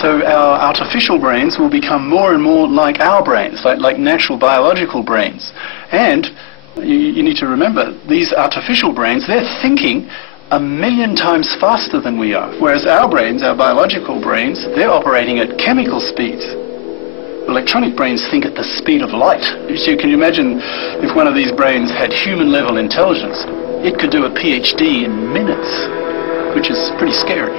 So our artificial brains will become more and more like our brains, like natural biological brains. And you need to remember, these artificial brains, they're thinking 1,000,000 times faster than we are. Whereas our brains, our biological brains, they're operating at chemical speeds. Electronic brains think at the speed of light. So can you imagine if one of these brains had human-level intelligence? It could do a PhD in minutes, which is pretty scary.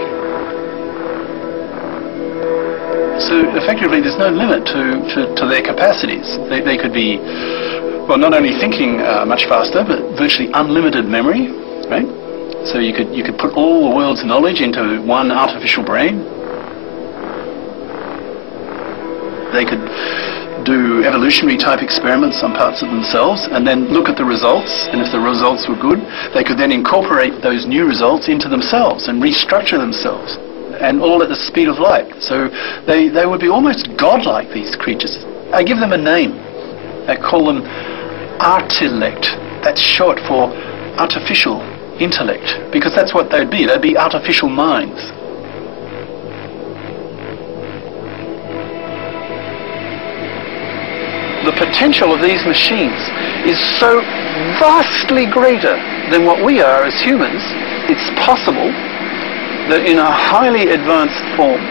So effectively, there's no limit to their capacities. They could be, well, not only thinking much faster, but virtually unlimited memory, right? So you could put all the world's knowledge into one artificial brain. They could do evolutionary type experiments on parts of themselves and then look at the results, and if the results were good, they could then incorporate those new results into themselves and restructure themselves, and all at the speed of light. So they would be almost godlike, these creatures. I give them a name. I call them artillect. That's short for artificial intellect, because that's what they'd be. They'd be artificial minds. The potential of these machines is so vastly greater than what we are as humans. It's possible that in a highly advanced form,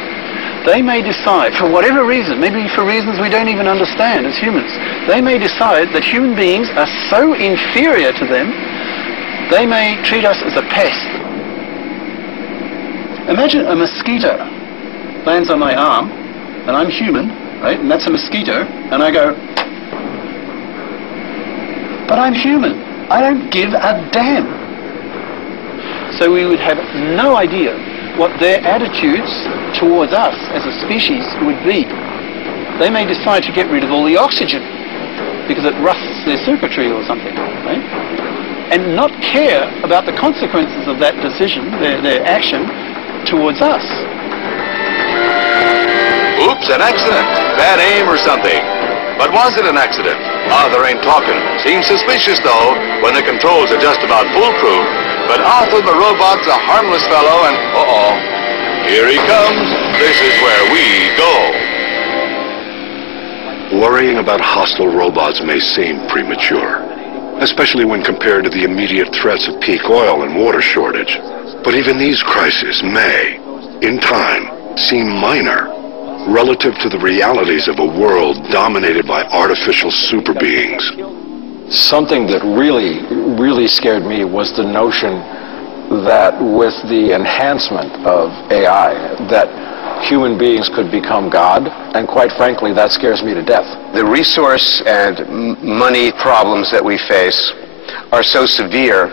they may decide, for whatever reason, maybe for reasons we don't even understand as humans, they may decide that human beings are so inferior to them, they may treat us as a pest. Imagine a mosquito lands on my arm, and I'm human, right? And that's a mosquito, and I go, but I'm human. I don't give a damn. So we would have no idea what their attitudes towards us as a species would be. They may decide to get rid of all the oxygen because it rusts their circuitry or something, right? And not care about the consequences of that decision, their action, towards us. Oops, an accident. Bad aim or something. But was it an accident? Arthur ain't talking. Seems suspicious, though, when the controls are just about foolproof. But Arthur the robot's a harmless fellow, and uh-oh, here he comes. This is where we go. Worrying about hostile robots may seem premature, especially when compared to the immediate threats of peak oil and water shortage. But even these crises may, in time, seem minor relative to the realities of a world dominated by artificial super beings. Something that really scared me was the notion that with the enhancement of AI, that human beings could become God, and quite frankly, that scares me to death. The resource and money problems that we face are so severe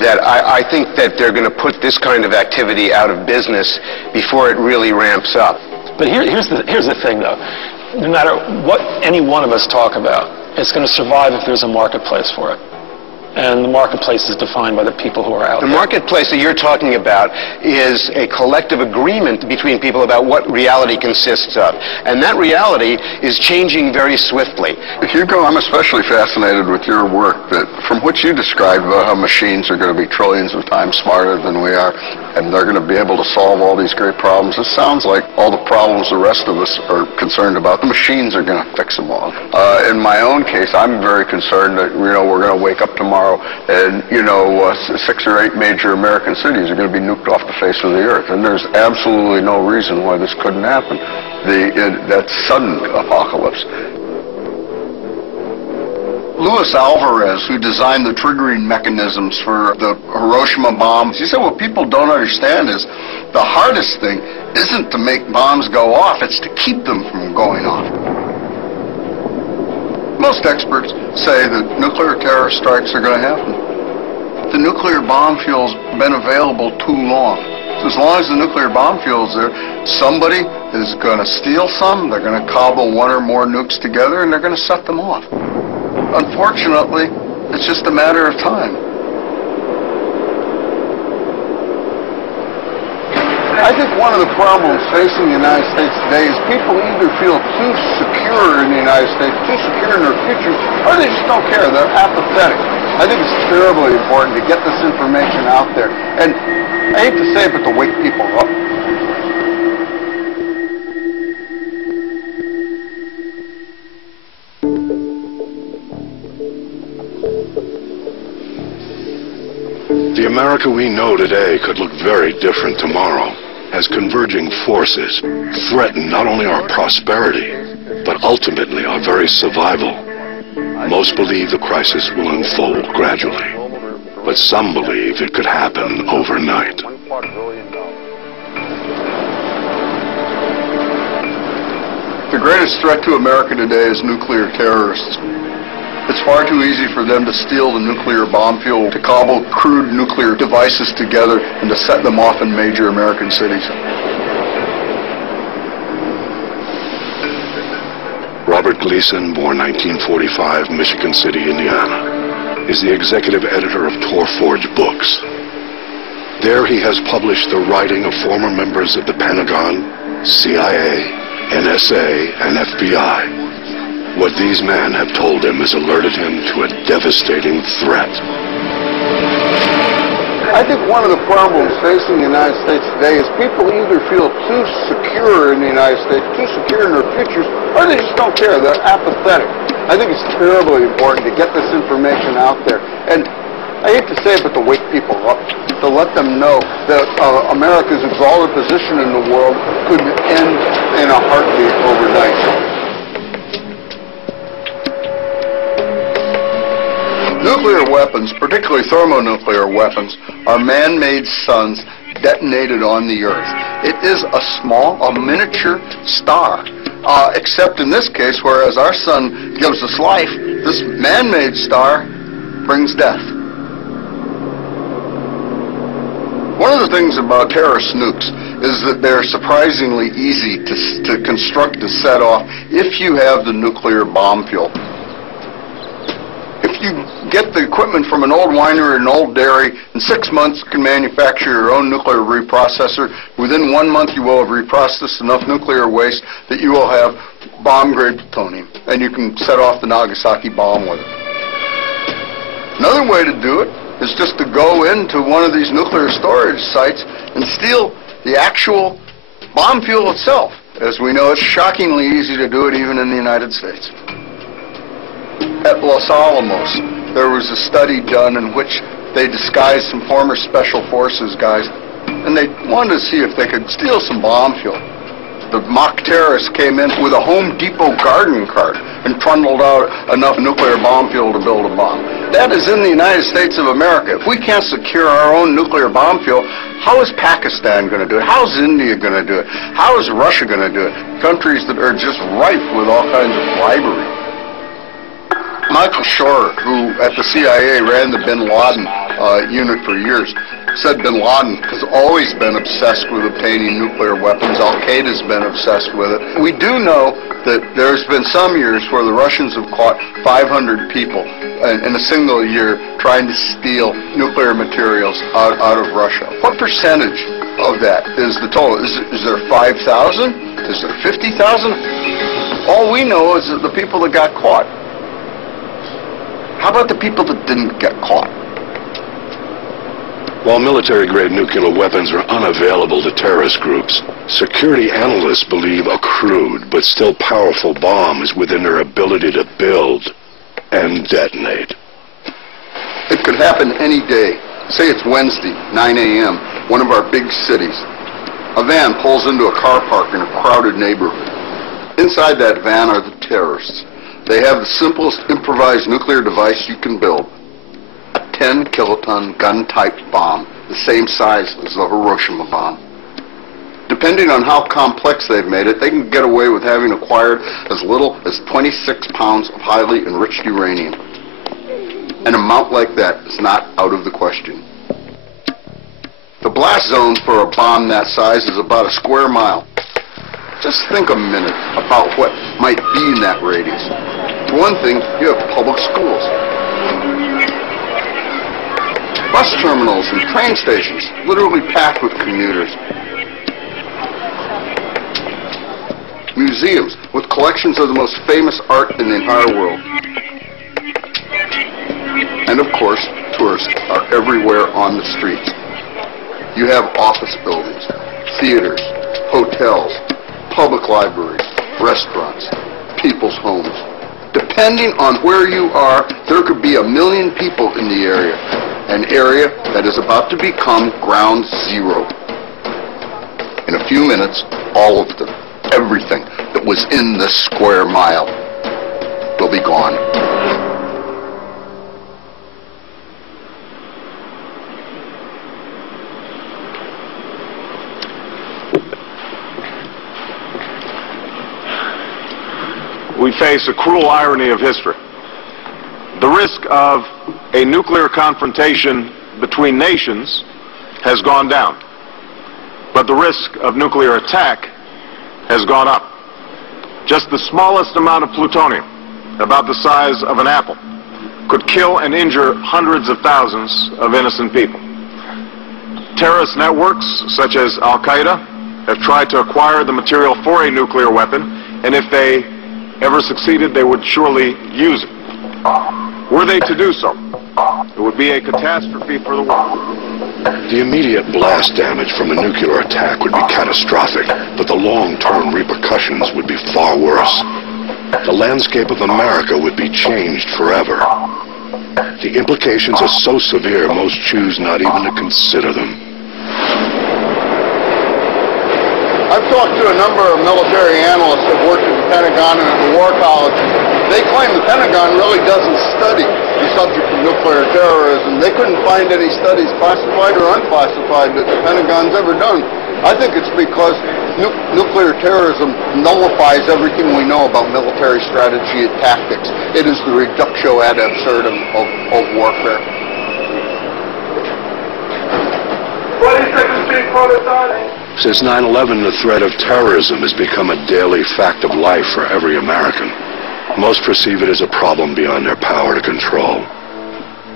that I think that they're going to put this kind of activity out of business before it really ramps up. But here's the thing, though. No matter what any one of us talk about, it's going to survive if there's a marketplace for it. And the marketplace is defined by the people who are out there. The marketplace that you're talking about is a collective agreement between people about what reality consists of. And that reality is changing very swiftly. Hugo, I'm especially fascinated with your work, that from what you described about how machines are going to be trillions of times smarter than we are, and they're going to be able to solve all these great problems. It sounds like all the problems the rest of us are concerned about, the machines are going to fix them all. In my own case, I'm very concerned that, we're going to wake up tomorrow and, 6 or 8 major American cities are going to be nuked off the face of the earth. And there's absolutely no reason why this couldn't happen. That sudden apocalypse. Luis Alvarez, who designed the triggering mechanisms for the Hiroshima bombs, he said what people don't understand is the hardest thing isn't to make bombs go off, it's to keep them from going off. Most experts say that nuclear terror strikes are going to happen. The nuclear bomb fuel's been available too long. So as long as the nuclear bomb fuel's there, somebody is going to steal some, they're going to cobble 1 or more nukes together, and they're going to set them off. Unfortunately, it's just a matter of time. I think one of the problems facing the United States today is people either feel too secure in the United States, too secure in their future, or they just don't care. They're apathetic. I think it's terribly important to get this information out there. And I hate to say it, but to wake people up. America we know today could look very different tomorrow, as converging forces threaten not only our prosperity, but ultimately our very survival. Most believe the crisis will unfold gradually, but some believe it could happen overnight. The greatest threat to America today is nuclear terrorists. It's far too easy for them to steal the nuclear bomb fuel, to cobble crude nuclear devices together, and to set them off in major American cities. Robert Gleason, born 1945, Michigan City, Indiana, is the executive editor of Tor Forge Books. There he has published the writing of former members of the Pentagon, CIA, NSA, and FBI. What these men have told him has alerted him to a devastating threat. I think one of the problems facing the United States today is people either feel too secure in the United States, too secure in their futures, or they just don't care. They're apathetic. I think it's terribly important to get this information out there. And I hate to say it, but to wake people up, to let them know that America's exalted position in the world could end in a heartbeat overnight. Nuclear weapons, particularly thermonuclear weapons, are man-made suns detonated on the Earth. It is a miniature star. Except in this case, whereas our sun gives us life, this man-made star brings death. One of the things about terrorist nukes is that they're surprisingly easy to construct and set off if you have the nuclear bomb fuel. If you get the equipment from an old winery or an old dairy, in 6 months you can manufacture your own nuclear reprocessor. Within 1 month you will have reprocessed enough nuclear waste that you will have bomb-grade plutonium, and you can set off the Nagasaki bomb with it. Another way to do it is just to go into one of these nuclear storage sites and steal the actual bomb fuel itself. As we know, it's shockingly easy to do it even in the United States. At Los Alamos, there was a study done in which they disguised some former Special Forces guys, and they wanted to see if they could steal some bomb fuel. The mock terrorists came in with a Home Depot garden cart and trundled out enough nuclear bomb fuel to build a bomb. That is in the United States of America. If we can't secure our own nuclear bomb fuel, how is Pakistan going to do it? How is India going to do it? How is Russia going to do it? Countries that are just rife with all kinds of bribery. Michael Shore, who at the CIA ran the Bin Laden unit for years, said Bin Laden has always been obsessed with obtaining nuclear weapons. Al-Qaeda's been obsessed with it. We do know that there's been some years where the Russians have caught 500 people in a single year trying to steal nuclear materials out of Russia. What percentage of that is the total? Is there 5,000? Is there 50,000? All we know is that the people that got caught. How about the people that didn't get caught? While military-grade nuclear weapons are unavailable to terrorist groups, security analysts believe a crude but still powerful bomb is within their ability to build and detonate. It could happen any day. Say it's Wednesday, 9 a.m., one of our big cities. A van pulls into a car park in a crowded neighborhood. Inside that van are the terrorists. They have the simplest improvised nuclear device you can build. A 10-kiloton gun-type bomb, the same size as the Hiroshima bomb. Depending on how complex they've made it, they can get away with having acquired as little as 26 pounds of highly enriched uranium. An amount like that is not out of the question. The blast zone for a bomb that size is about a square mile. Just think a minute about what might be in that radius. For one thing, you have public schools, bus terminals and train stations literally packed with commuters, museums with collections of the most famous art in the entire world, and of course, tourists are everywhere on the streets. You have office buildings, theaters, hotels, public libraries, restaurants, people's homes. Depending on where you are, there could be 1 million people in the area. an area that is about to become ground zero. In a few minutes, all of them, everything that was in this square mile will be gone. We face a cruel irony of history. The risk of a nuclear confrontation between nations has gone down, but the risk of nuclear attack has gone up. Just the smallest amount of plutonium, about the size of an apple, could kill and injure hundreds of thousands of innocent people. Terrorist networks such as Al-Qaeda have tried to acquire the material for a nuclear weapon, and if they ever succeeded, they would surely use it. Were they to do so, it would be a catastrophe for the world. The immediate blast damage from a nuclear attack would be catastrophic, but the long-term repercussions would be far worse. The landscape of America would be changed forever. The implications are so severe, most choose not even to consider them. I've talked to a number of military analysts that worked at the Pentagon and at the War College. They claim the Pentagon really doesn't study the subject of nuclear terrorism. They couldn't find any studies, classified or unclassified, that the Pentagon's ever done. I think it's because nuclear terrorism nullifies everything we know about military strategy and tactics. It is the reductio ad absurdum of warfare. Since 9/11, the threat of terrorism has become a daily fact of life for every American. Most perceive it as a problem beyond their power to control.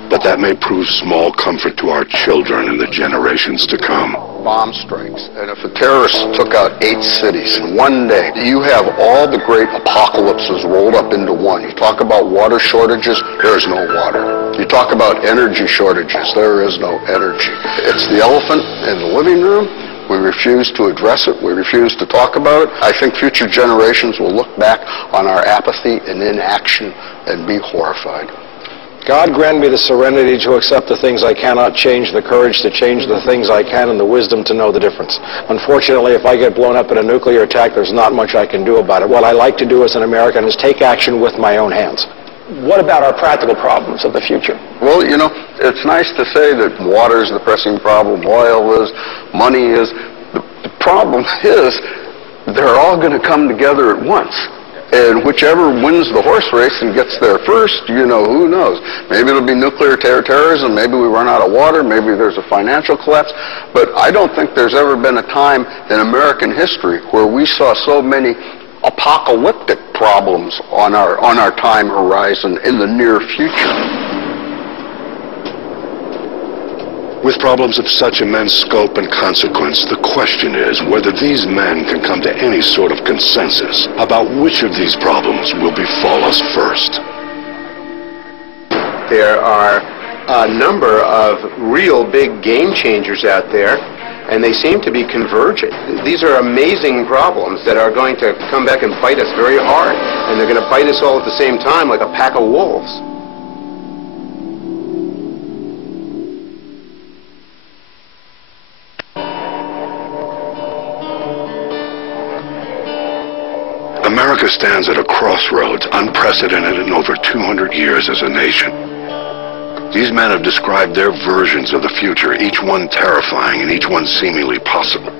But that may prove small comfort to our children and the generations to come. Bomb strikes, and if a terrorist took out 8 cities in one day, you have all the great apocalypses rolled up into one. You talk about water shortages, there is no water. You talk about energy shortages, there is no energy. It's the elephant in the living room. We refuse to address it. We refuse to talk about it. I think future generations will look back on our apathy and inaction and be horrified. God grant me the serenity to accept the things I cannot change, the courage to change the things I can, and the wisdom to know the difference. Unfortunately, if I get blown up in a nuclear attack, there's not much I can do about it. What I like to do as an American is take action with my own hands. What about our practical problems of the future? Well, you know, it's nice to say that water is the pressing problem, oil is, money is. The problem is they're all going to come together at once. And whichever wins the horse race and gets there first, you know, who knows? Maybe it'll be nuclear terrorism, maybe we run out of water, maybe there's a financial collapse. But I don't think there's ever been a time in American history where we saw so many apocalyptic problems on our time horizon in the near future. With problems of such immense scope and consequence, the question is whether these men can come to any sort of consensus about which of these problems will befall us first. There are a number of real big game changers out there, and they seem to be convergent. These are amazing problems that are going to come back and bite us very hard, and they're going to bite us all at the same time like a pack of wolves. America stands at a crossroads unprecedented in over 200 years as a nation. These men have described their versions of the future, each one terrifying and each one seemingly possible.